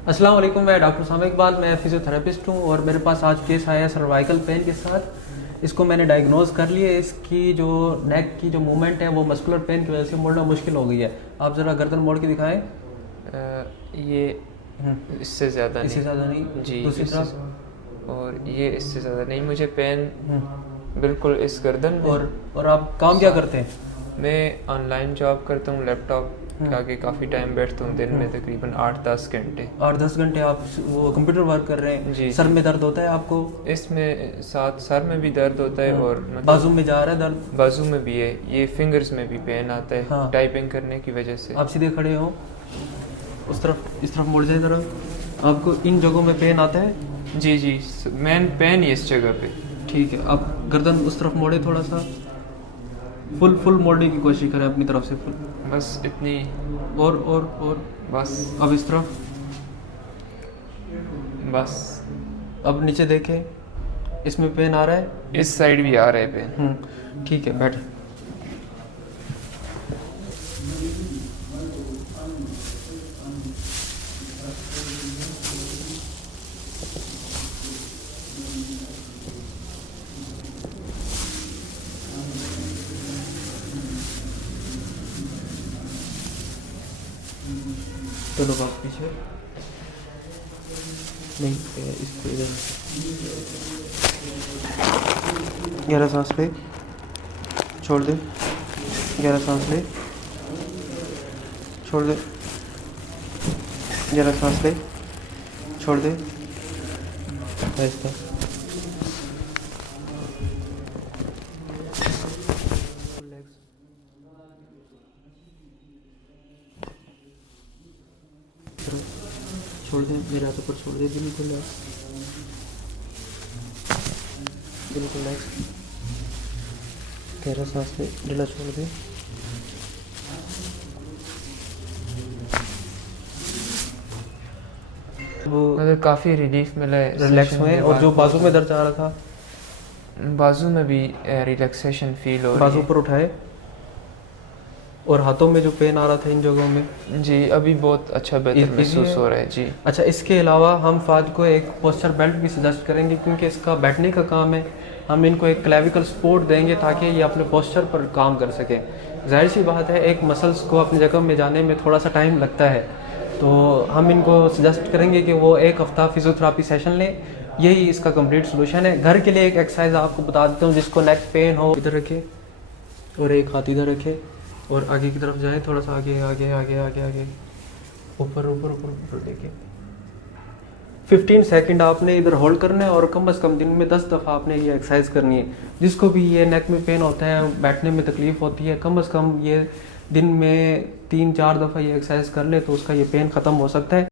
अस्सलाम वालेकुम। मैं डॉक्टर साम इकबाल, मैं फिजियोथेरेपिस्ट हूँ और मेरे पास आज केस आया है सर्वाइकल पेन के साथ। इसको मैंने डायग्नोज कर लिया है। इसकी जो नेक की जो मूवमेंट है वो मस्कुलर पेन की वजह से मोड़ना मुश्किल हो गई है। आप ज़रा गर्दन मोड़ के दिखाएं। ये इससे ज़्यादा इससे नहीं। ज़्यादा नहीं, जी, दूसरी इससे तरफ। और ये इससे ज़्यादा नहीं। मुझे पेन बिल्कुल इस गर्दन में। और आप काम क्या करते हैं? मैं ऑनलाइन जॉब करता हूँ, लैपटॉप के आगे काफ़ी टाइम बैठता हूँ, दिन में तकरीबन 8-10 घंटे। 8-10 घंटे आप वो कंप्यूटर वर्क कर रहे हैं? जी सर जी। में दर्द होता है आपको? इसमें साथ सर में भी दर्द होता है और बाजू में जा रहा है दर्द? बाजू में भी है, ये फिंगर्स में भी पेन आता है। हाँ। टाइपिंग करने की वजह से। आप सीधे खड़े हो, उस तरफ इस तरफ मुड़ जाए तरफ। आपको इन जगहों में पेन आता है? जी जी, मेन पेन ही इस जगह पे। ठीक है, आप गर्दन उस तरफ मोड़े थोड़ा सा, फुल मोड़ने की कोशिश करें अपनी तरफ से फुल। बस इतनी। और बस अब इस तरफ। बस। अब नीचे देखें, इसमें पेन आ रहा है? इस साइड भी आ रहा है पेन। ठीक है, बैठ। दोनों बात पीछे नहीं, इसको इधर। गहरा सांस ले, छोड़ दे। गहरा सांस ले, छोड़ दे। गहरा सांस ले, छोड़ दे। ऐसा छोड़ दे, मेरे हाथों पर छोड़ दे। बिल्कुल बिल्कुल नेक्स्ट। गहरा सांस ले, ढीला छोड़ दे। वो मतलब काफ़ी रिलीफ मिला है, रिलैक्स सेशन हुए। के और बाद। जो बाजू में दर्द आ रहा था, बाजू में भी रिलैक्सेशन फील हो रही बाजू है। पर उठाए। और हाथों में जो पेन आ रहा था इन जगहों में, जी, अभी बहुत अच्छा बेहतर महसूस हो रहा है। जी। अच्छा, इसके अलावा हम फाद को एक पोस्चर बेल्ट भी सजेस्ट करेंगे, क्योंकि इसका बैठने का काम है। हम इनको एक क्लेविकल सपोर्ट देंगे ताकि ये अपने पोस्चर पर काम कर सके। जाहिर सी बात है, एक मसल्स को अपनी जगह में जाने में थोड़ा सा टाइम लगता है, तो हम इनको सजेस्ट करेंगे कि वो एक हफ़्ता फिजियोथेरेपी सेशन लें। यही इसका कंप्लीट सोल्यूशन है। घर के लिए एक एक्सरसाइज आपको बता देता हूँ। जिसको नेक पेन हो, इधर रखे और एक हाथ इधर रखे और आगे की तरफ जाए, थोड़ा सा आगे आगे आगे आगे आगे, ऊपर ऊपर ऊपर ऊपर देखे। 15 सेकंड आपने इधर होल्ड करना है और कम से कम दिन में 10 दफ़ा आपने ये एक्सरसाइज करनी है। जिसको भी ये नेक में पेन होता है, बैठने में तकलीफ होती है, कम से कम ये दिन में 3-4 दफ़ा ये एक्सरसाइज कर ले तो उसका ये पेन ख़त्म हो सकता है।